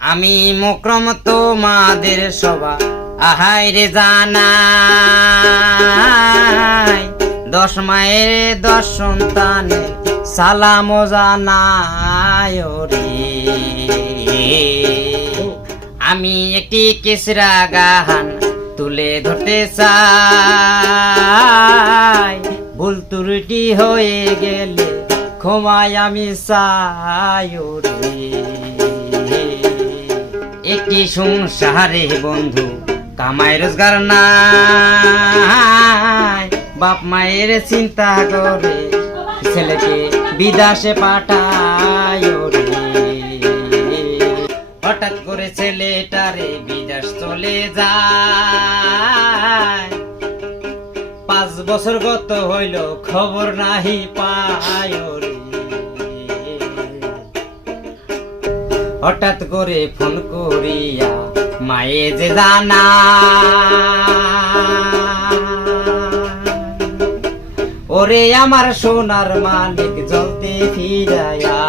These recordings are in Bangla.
আমি মুকরম তোমাদের সবা আহাই রে জানাই, 10 মায়ের 10 সন্তানে সালাম জানাই রে। আমি একটি কেসরা গান তুলে ধরতে চাই, ভুল ত্রুটি হয়ে গেলে ক্ষমায় আমি চাই রে। একটি সংসারে বন্ধু কামাই রোজগার নাই, বাপ মায়ের চিন্তা করে ছেলেকে বিদেশে পাঠায় রে। হঠাৎ করে ছেলেটারে বিদেশ চলে যায়, 5 বছর গত হইল খবর নাহি পায় রে। হঠাৎ করে ফোন করিয়া মায়ে যে জানা, ওরে আমার সোনার মানিক জলদি ফিরাইয়া।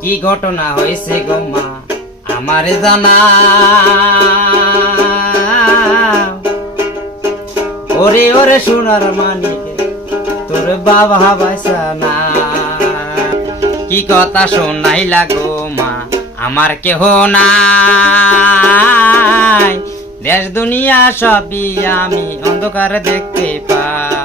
কি ঘটনা হয়েছে গো মা আমার জানা, ওরে ওরে সোনার মানিক তোর বাবা বাইসা না। কি কথা শোনাইলা গো মা আমার কেহ নাই, দেশ দুনিয়া সবই আমি অন্ধকার দেখতে পাই।